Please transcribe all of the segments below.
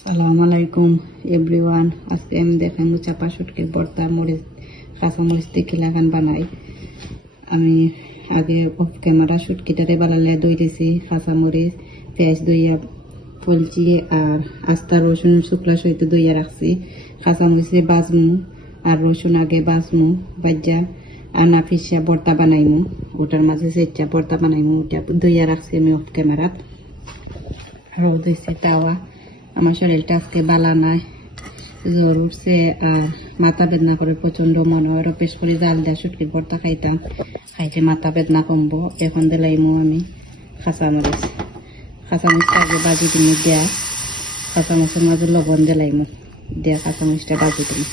সালাম আলাইকুম এভরিওয়ান। আজকে আমি দেখাবো চাপা শুটকির ভর্তা মরিচ কাঁচা মরিচ দিয়ে খিলাখান বানাই। আমি আগে অফ ক্যামেরা শুটকিটারে বানালে দই দিছি, কাঁচা মরিচ পেঁয়াজ দইয়া ফলচি আর আস্তা রসুন শুকলা সহিত দইয়া রাখছি। কাঁচা মরিচে বাজমু আর রসুন আগে বাজমু বাজ্যা আনা ফিসা ভর্তা বানাইমু, ওটার মাঝে সেটা ভর্তা বানাইমু, ওটা দইয়া রাখছি আমি অফ ক্যামেরাত। রোদ হয়েছে তাওয়া, আমার শরীরটা আজকে বালা নাই, জ্বর উঠছে আর মাথা বেদনা করে প্রচন্ড, মনে হয় পেশ করে জাল দেওয়া শুটকির ভর্তা খাইতাম, খাইতে মাথা বেদনা কমবো। এখন দিলাইমু আমি কাঁচামরিচ আগে বাজি দিমু, দেয়া কাঁচামরিচের মাঝে লবণ দিলাইমু, দেয়া কাঁচামরিচটা বাজি দিমু।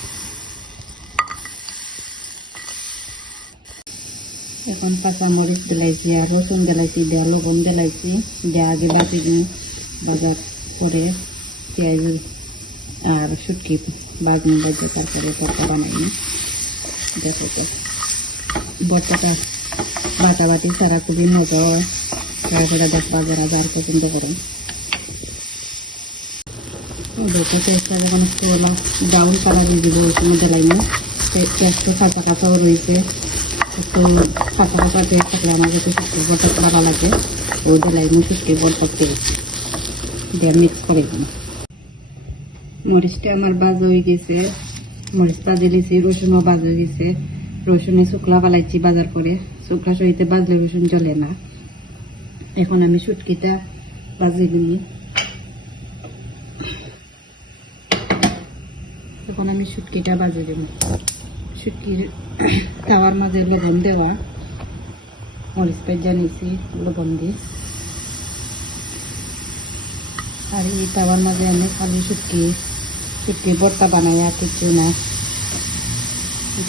এখন কাঁচামরিচ দিলাইছি আর রসুন দিলাইছি, দেয়া লবণ দিলাইছি, দেয়া আগে বাজি দিমু। বাজার পরে পেঁয়াজ আর শুটকি বাজনি বাজে তারপরে ভর্তা বানাইনি। দেখো তো ভর্তাটা বাটাবাটি ছাড়া খুবই মজা হয়, তারপরে দেখবা যারা যার পছন্দ করেন। দেখো পেঁয়াজটা যখন একটু ব্রাউন কালার দিয়ে দিব, ওই সময় দিলাইনি। পেঁয়াজটা কাঁচা কাঁচাও রয়েছে, একটু কাঁচা কাঁচা পেঁয়াজ থাকলে আমার যেহেতু শুটকির ভর্তা ভালো লাগে, ও দিলাইনি শুটকির ভর্তা তেল দিয়ে মিক্স করে দিন। মরিচটা আমার বাজা হয়ে গেছে, মরিচ বাজে দিয়েছি, রসুনও বাজা হয়ে গেছে। রসুনে শুকলা বালাইছি বাজার করে, শুকলা সহিতে বাজলে রসুন জ্বলে না। এখন আমি শুটকিটা বাজি দিই। এখন আমি শুটকিটা বাজে দেব। শুটকির তাওয়ার মাঝে লবণ দেওয়া, মরিচ পেঁয়াজ নিয়েছি লবণ দিয়ে, আর এই তাওয়ার মাঝে আমি খালি শুটকির ভর্তা বানাই, আর কিছু না।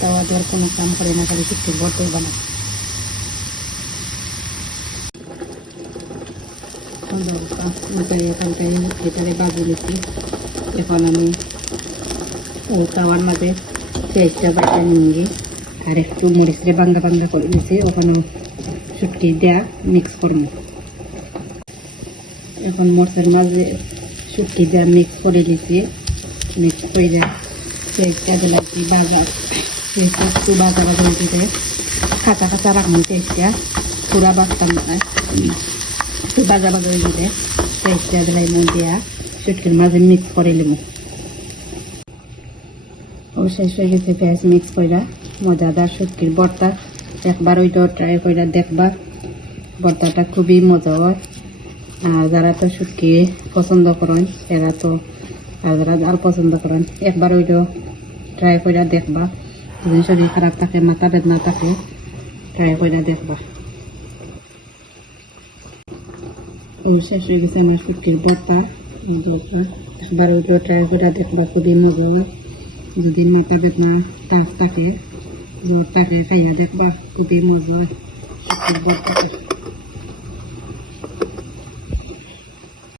তাওয়া দেওয়ার কোনো কাম করে না, খালি শুটকির ভর্তাই বানাই। এটারে বাজি নিচ্ছি। এখন আমি ও তাওয়ার মাঝে পেঁয়াজটা বাটা নিয়ে আর একটু মরিচরে বাঙ্গা বাঙ্গা করে দিয়েছি, ওখানে শুটকি দেওয়া মিক্স করবো। এখন মরিচের মাঝে শুটকি দেওয়া মিক্স করে দিয়েছি, মিক্স করে পেঁয়াজটা দিলাইছি বাজার, পেঁয়াজটা একটু বাজা বাজা দিতে কাঁচা কাঁচা রাখবো, পেঁয়াজটা পুরা বাজতাম না, একটু বাজা বাজা হয়ে দিতে পেঁয়াজটা দিলাই দেওয়া শুটকির মাঝে মিক্স করে নেব। ও শেষ হয়ে গেছে পেঁয়াজ মিক্স কইরা মজাদার শুটকির ভর্তা। একবার ওইটাও ট্রাই কইরা দেখবা, ভর্তাটা খুবই মজা হয়। আর যারা তো শুটকি পছন্দ করেন এরা তো, আর যারা জাল পছন্দ করেন একবার ওইটাও ট্রাই কইরা দেখবা। যদি শরীর খারাপ থাকে, মাথা বেদনা থাকে, ট্রাই কইরা দেখবা। ও শেষ হয়ে গেছে আমার শুটকির ভর্তা। একবার ওইটাও ট্রাই কইরা দেখবা, খুবই মজা হয়। যদি মাথা বেদনা থাকে, জ্বর থাকে, খাইয়া দেখবা, খুবই মজা হয় শুটকির ভর্তা।